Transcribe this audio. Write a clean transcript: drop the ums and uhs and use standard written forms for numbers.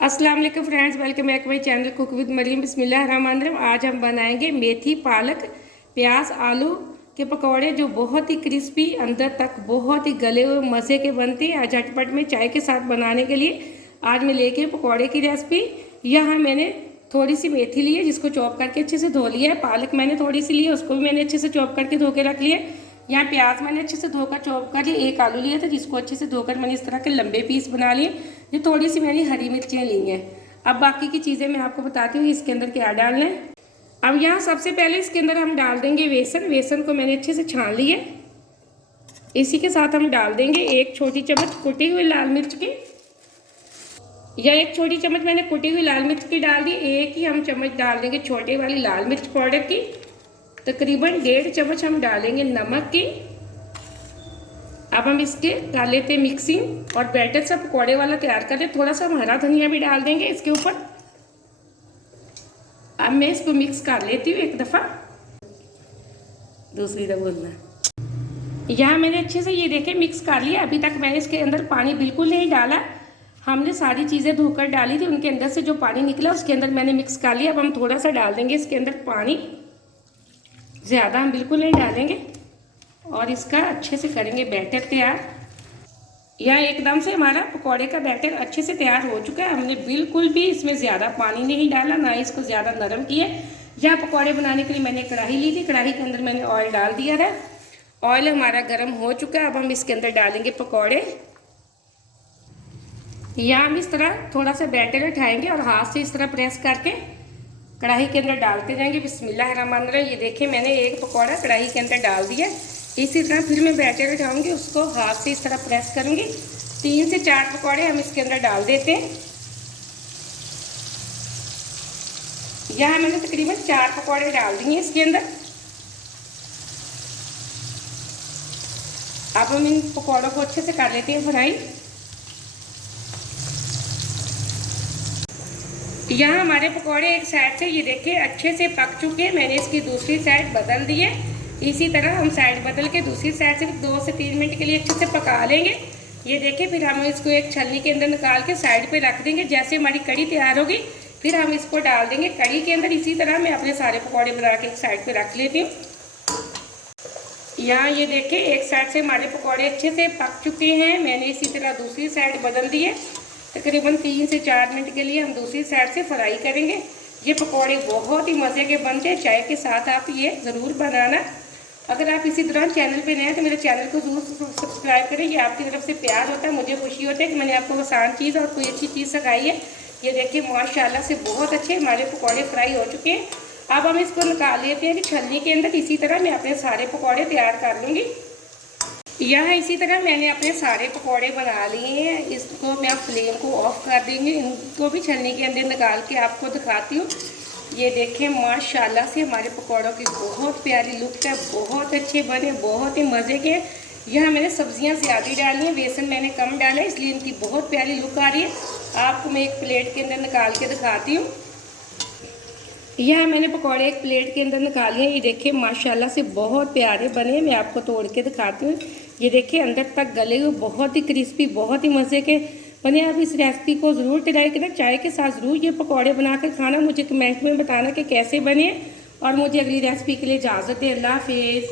अस्सलाम वालेकुम friends, welcome back my channel cook with Maryam. बिस्मिल्लाहिर्रहमानिर्रहीम। आज हम बनाएंगे मेथी पालक प्याज आलू के पकौड़े जो बहुत ही क्रिस्पी, अंदर तक बहुत ही गले हुए मज़े के बनते हैं। झटपट में चाय के साथ बनाने के लिए आज मैं लेके पकौड़े की रेसिपी। यहाँ मैंने थोड़ी सी मेथी ली है जिसको चॉप करके अच्छे से धो लिया है। पालक मैंने थोड़ी सी ली है, उसको भी मैंने अच्छे से चॉप करके धो के रख लिया। यहाँ प्याज मैंने अच्छे से धोकर चॉप कर लिए। एक आलू लिया था जिसको अच्छे से धोकर मैंने इस तरह के लंबे पीस बना लिए। ये थोड़ी सी मैंने हरी मिर्चें ली हैं। अब बाकी की चीज़ें मैं आपको बताती हूँ इसके अंदर क्या डालना है। अब यहाँ सबसे पहले इसके अंदर हम डाल देंगे बेसन। बेसन को मैंने अच्छे से छान लिया। इसी के साथ हम डाल देंगे एक छोटी चम्मच कुटी हुई लाल मिर्च की, या एक छोटी चम्मच मैंने कुटी हुई लाल मिर्च की डाल दी। एक ही हम चम्मच डाल देंगे छोटे वाली लाल मिर्च पाउडर की। तकरीबन 1.5 चम्मच हम डालेंगे नमक की। अब हम इसके डाल लेते हैं मिक्सिंग और बैटर सब पकौड़े वाला तैयार कर लें। थोड़ा सा हम हरा धनिया भी डाल देंगे इसके ऊपर। अब मैं इसको मिक्स कर लेती हूँ एक दफ़ा, दूसरी दफ़ा बोलना। यहाँ मैंने अच्छे से ये देखें मिक्स कर लिया। अभी तक मैंने इसके अंदर पानी बिल्कुल नहीं डाला। हमने सारी चीज़ें धोकर डाली थी, उनके अंदर से जो पानी निकला उसके अंदर मैंने मिक्स कर लिया। अब हम थोड़ा सा डाल देंगे इसके अंदर पानी, ज़्यादा हम बिल्कुल नहीं डालेंगे, और इसका अच्छे से करेंगे बैटर तैयार। यह एकदम से हमारा पकौड़े का बैटर अच्छे से तैयार हो चुका है। हमने बिल्कुल भी इसमें ज़्यादा पानी नहीं डाला, ना इसको ज़्यादा नरम किया। यहाँ पकौड़े बनाने के लिए मैंने कढ़ाई ली थी। कढ़ाई के अंदर मैंने ऑयल डाल दिया था। ऑयल हमारा गर्म हो चुका है। अब हम इसके अंदर डालेंगे पकौड़े। यहाँ हम इस तरह थोड़ा सा बैटर उठाएंगे और हाथ से इस तरह प्रेस करके कढ़ाई के अंदर डालते जाएंगे। बिस्मिल्लाहिर्रहमानिर्रहीम। ये देखिए मैंने एक पकौड़ा कढ़ाई के अंदर डाल दिया। इसी तरह फिर मैं बैटर उठाऊंगी, उसको हाथ से इस तरह प्रेस करूंगी। 3 से 4 पकौड़े हम इसके अंदर डाल देते हैं। यहाँ मैंने तकरीबन 4 पकौड़े डाल दिए इसके अंदर। अब हम इन पकौड़ों को अच्छे से कर लेते हैं फ्राई। यहाँ हमारे पकौड़े एक साइड से ये देखिए अच्छे से पक चुके हैं। मैंने इसकी दूसरी साइड बदल दी है। इसी तरह हम साइड बदल के दूसरी साइड से 2 से 3 मिनट के लिए अच्छे से पका लेंगे। ये देखिए फिर हम इसको एक छलनी के अंदर निकाल के साइड पे रख देंगे। जैसे हमारी कढ़ी तैयार होगी फिर हम इसको डाल देंगे कढ़ी के अंदर। इसी तरह मैं अपने सारे पकौड़े बना के एक साइड पे रख लेती हूँ। यहाँ ये देखिए एक साइड से हमारे पकौड़े अच्छे से पक चुके हैं। मैंने इसी तरह दूसरी साइड बदल दी है। तकरीबन 3 से 4 मिनट के लिए हम दूसरी साइड से फ्राई करेंगे। ये पकौड़े बहुत ही मज़े के बनते हैं। चाय के साथ आप ये ज़रूर बनाना। अगर आप इसी तरह चैनल पे नए हैं तो मेरे चैनल को ज़रूर सब्सक्राइब करें। ये आपकी तरफ से प्यार होता है, मुझे खुशी होती है कि मैंने आपको आसान चीज़ और कोई अच्छी चीज़ सिखाई है। ये देखिए माशाल्लाह से बहुत अच्छे हमारे पकौड़े फ्राई हो चुके हैं। अब हम इसको निकाल लेते हैं कि छलनी के अंदर। इसी तरह मैं अपने सारे पकौड़े तैयार कर लूँगी। यहाँ इसी तरह मैंने अपने सारे पकौड़े बना लिए हैं। इसको मैं फ्लेम को ऑफ कर देंगे। इनको भी छलनी के अंदर निकाल के आपको दिखाती हूँ। ये देखें माशाल्लाह से हमारे पकौड़ों की बहुत प्यारी लुक है। बहुत अच्छे बने, बहुत ही मज़े के। यहाँ मैंने सब्जियाँ ज़्यादा डाली हैं, बेसन मैंने कम डाला है, इसलिए इनकी बहुत प्यारी लुक आ रही है। आपको मैं एक प्लेट के अंदर निकाल के दिखाती हूँ। यह मैंने पकौड़े एक प्लेट के अंदर निकाले हैं। ये देखिए माशाल्लाह से बहुत प्यारे बने। मैं आपको तोड़ के दिखाती हूँ। ये देखिए अंदर तक गले हुए, बहुत ही क्रिस्पी, बहुत ही मज़े के बने। आप इस रेसिपी को ज़रूर ट्राई करें। चाय के साथ ज़रूर ये पकौड़े बनाकर खाना। मुझे कमेंट में बताना कि कैसे बने, और मुझे अगली रेसिपी के लिए इजाज़त दें। अल्लाह हाफिज़।